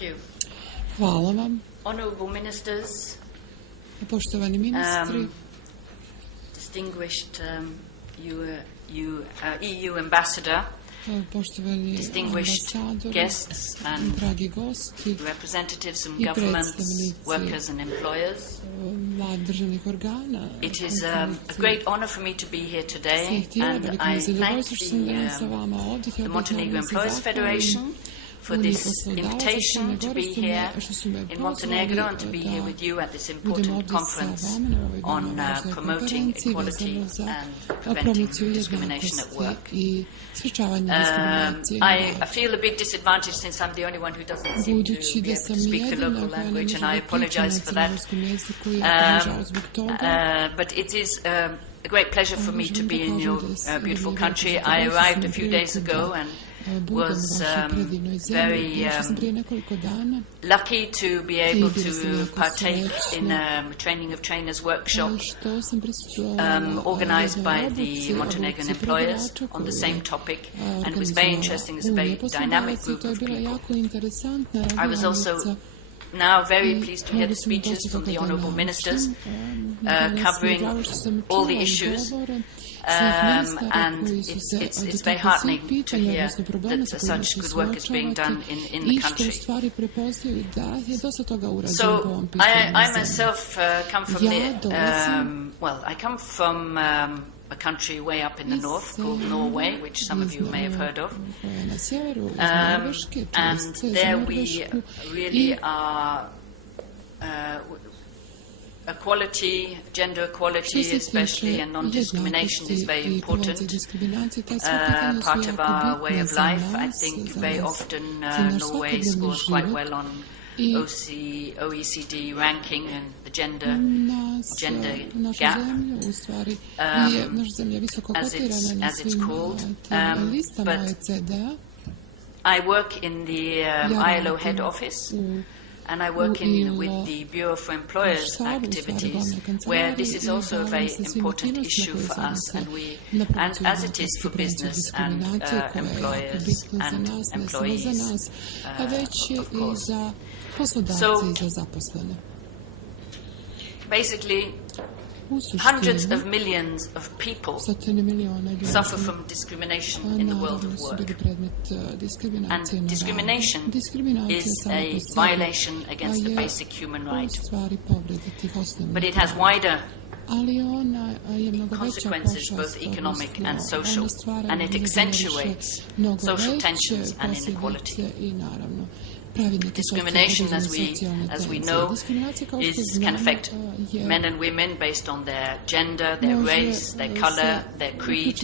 you. Hvala vam. Honorable ministers, Poštovani ministri, distinguished EU ambassador, poštovani distinguished ambasadori, guests and dragi gosti, representatives from i governments, predstavnici workers and employers. vlad državnih organa. It is a great honor for me to be here today, and I thank the Montenegro Employers Federation for this invitation to be here in Montenegro and to be here with you at this important conference on promoting equality and preventing discrimination at work. I feel a bit disadvantaged since I'm the only one who doesn't seem to be able to speak the local language, and I apologize for that. But it is a great pleasure for me to be in your beautiful country. I arrived a few days ago and was very lucky to be able to partake in a training of trainers workshop organized by the Montenegrin employers on the same topic, and it was very interesting. It's a very dynamic group of people. I was also now very pleased to hear the speeches from the honorable ministers covering all the issues. And it's very heartening to hear that such good work is being done in the country. So I myself come from I come from a country way up in the north called Norway, which some of you may have heard of. And there we really are equality, gender equality especially, and non-discrimination is very important part of our way of life. I think very often Norway scores quite well on OECD ranking and the gender gap, as it's called. But I work in the ILO head office, and I work with the Bureau for Employers activities, where this is also a very important issue for us, and as it is for business and employers and employees, of course. So, basically, hundreds of millions of people suffer from discrimination in the world of work. And discrimination is a violation against the basic human right. But it has wider consequences, both economic and social, and it accentuates social tensions and inequality. Discrimination, as we know, can affect men and women based on their gender, their race, their color, their creed,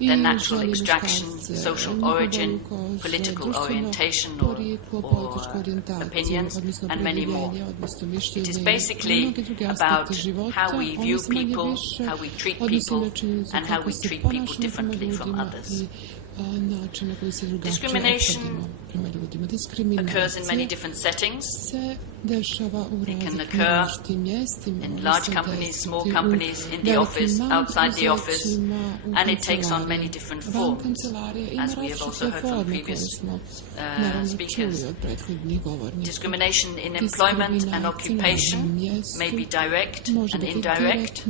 their natural extraction, social origin, political orientation or opinions, and many more. It is basically about how we view people, how we treat people, and how we treat people differently from others. Discrimination occurs in many different settings. It can occur in large companies, small companies, in the office, outside the office, and it takes on many different forms, as we have also heard from previous speakers. Discrimination in employment and occupation may be direct and indirect.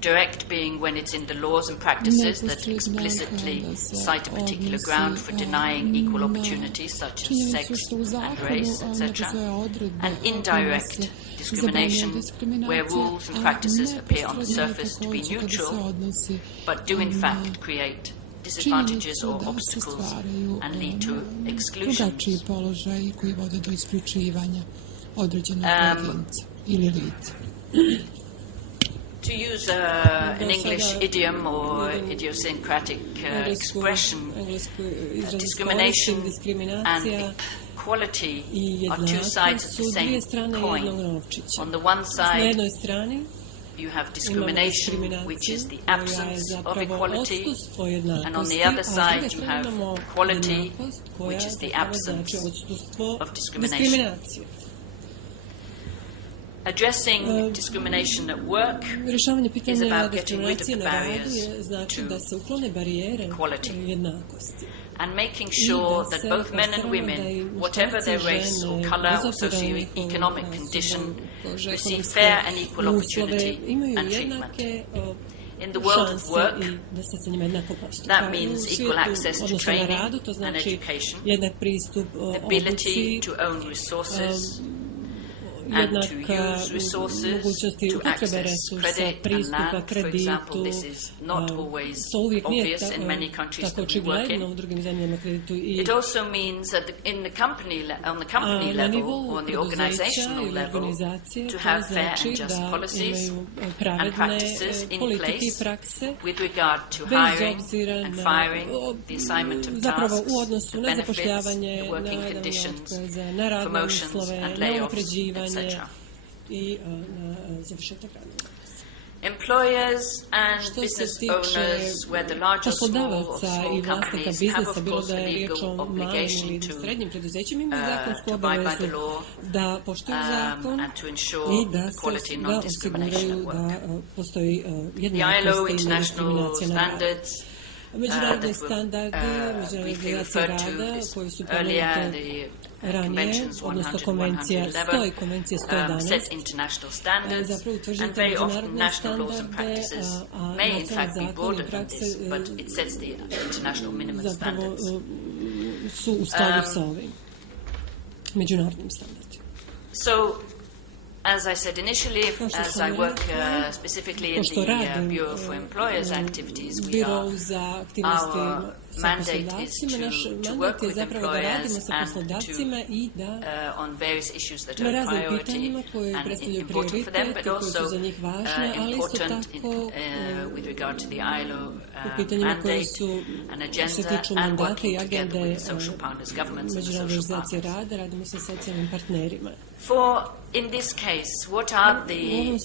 Direct being when it's in the laws and practices that explicitly cite a particular ground for denying equal opportunities, such as sex and race, etc. And indirect discrimination, where rules and practices appear on the surface to be neutral, but do in fact create disadvantages or obstacles and lead to exclusion. To use an English idiom or idiosyncratic expression, discrimination and equality are two sides of the same coin. On the one side, you have discrimination, which is the absence of equality, and on the other side, you have equality, which is the absence of discrimination. Addressing discrimination at work Rješavanje is pitanja about getting rid of diskriminacije the na radu barriers je znači to da se uklone barijere equality jednakosti. and making sure that both men and women, whatever their race or color or socio-economic condition, receive fair and equal opportunity and treatment. In the world of work, that means equal access to training and education, the ability to own resources, and to use resources, to access credit and land. For example, this is not always obvious in many countries that we work in. It also means that on the company level, or on the organizational level, to have fair and just policies and practices in place with regard to hiring and firing, the assignment of tasks, the benefits, the working conditions, promotions and layoffs, etc. Employers and business owners, whether large or small companies, have of course a legal obligation to abide by the law and to ensure equality and non-discrimination at work. The ILO international standards Međunarodne standarde, briefly referred to earlier, the Conventions 100 and 111 set international standards, and very often national laws and practices may in fact be broader than this, but it sets the international minimum standards. Su u skladu sa ovim međunarodnim standardima. So, as I said initially, as I work specifically in the Bureau for Employers Activities, our mandate is to work with employers and on various issues that are a priority and important for them, but also important with regard to the ILO mandate and agenda, and working together with social partners, governments and social partners. For in this case, what are the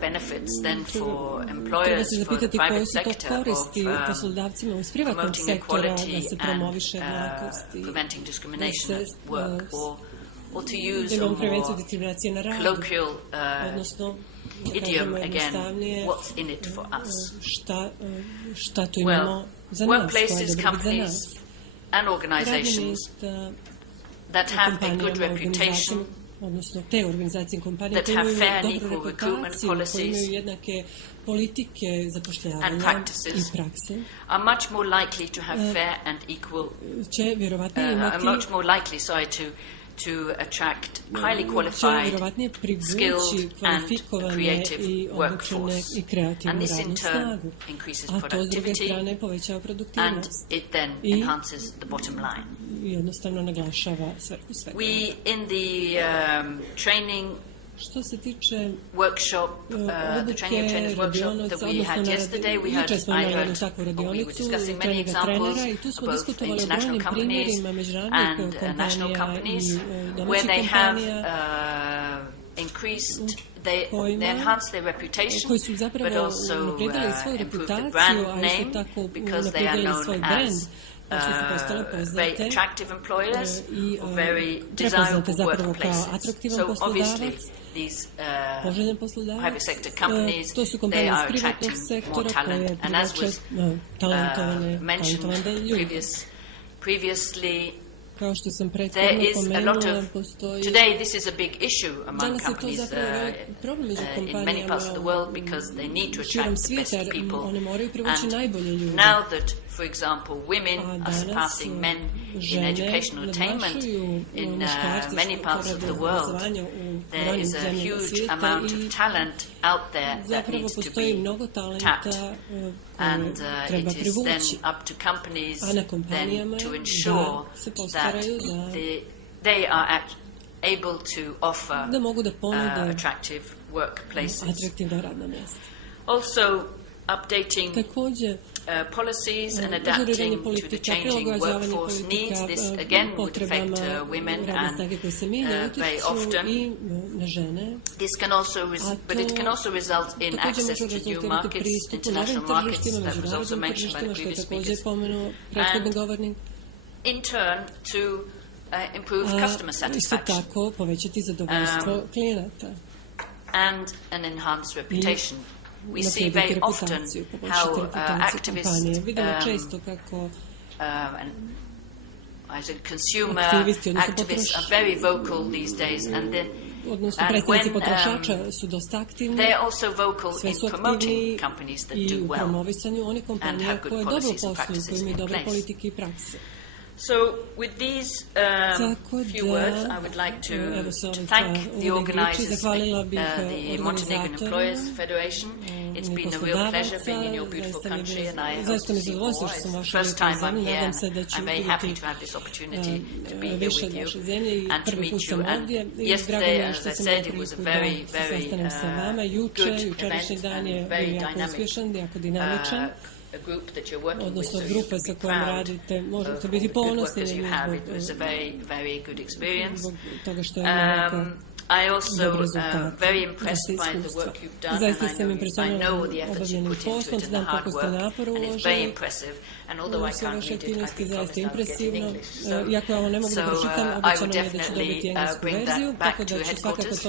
benefits then for employers, for the private sector of promoting equality and preventing discrimination at work, or to use a more colloquial idiom again, what's in it for us? Well, workplaces, companies and organizations that have a good reputation, that have fair and equal recruitment policies and practices, are much more likely to have fair and equal, are much more likely, to attract highly qualified, skilled and creative workforce. And this in turn increases productivity and it then enhances the bottom line. We, in the training workshop, the training and trainers workshop that we had yesterday, we were discussing many examples of both international companies and national companies where they have increased, they enhance their reputation, but also improve the brand name because they are known as very attractive employers or very desirable workplaces. So obviously these private sector companies, they are attracting more talent. And as was mentioned previously, there is a lot of, today this is a big issue among companies in many parts of the world because they need to attract the best people. And now that, for example, women are surpassing men in educational attainment in many parts of the world, there is a huge amount of talent out there that needs to be tapped. And it is then up to companies then to ensure that they are able to offer attractive workplaces. Also, updating policies and adapting to the changing workforce needs. This again would affect women and very often. This can also, but it can also result in access to new markets, international markets, that was also mentioned by the previous speakers. And in turn, to improve customer Isto satisfaction tako povećati zadovoljstvo klijenata. and an enhanced reputation. We see Naprijediti very often reputaciju, how poboljšati reputaciju activists kompanije. Vidimo često kako and as in consumer aktivisti, odnosno activists are very vocal these days, and predstavnici when potrošača su dosta aktivni, they're also vocal sve in su promoting aktivni companies that i do u well. promovisanju onih and kompanija have good koje dobro policies and posluju, practices koje imaju in dobre place. politike i prakse. So, with these few words, I would like to thank the organizers, the Montenegrin Employers Federation. It's been a real pleasure being in your beautiful country, and I hope to see more. It's the first time I'm here, and I'm very happy to have this opportunity to be here with you and to meet you. And yesterday, as I said, it was a very, very good event and very dynamic. A group that you're working with, so you should be proud of the good workers you have. It was a very, very good experience. I also very impressed by the work you've done, and I know the efforts you put into it and the hard work, and it's very impressive. And although I can't read it, I've been promised I'll get in English. So I would definitely bring that back to headquarters.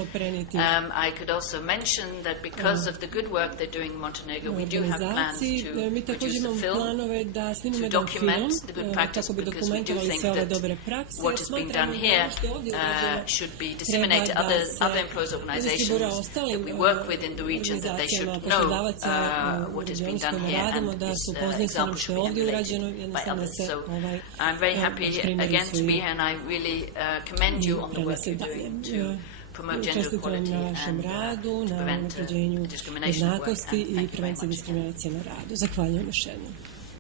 I could also mention that because of the good work they're doing in Montenegro, we do have plans to produce a film to document the good practice, because we do think that what has been done here should be disseminated to other employers' organizations that we work with in the region, that they should know what has been done here, and this example should be emulated by others. So I'm very happy again to be here, and I really commend you on the work you're doing to promote gender equality and prevent discrimination. Jednakosti i prevencije diskriminacije na radu. Zahvaljujem još jednom.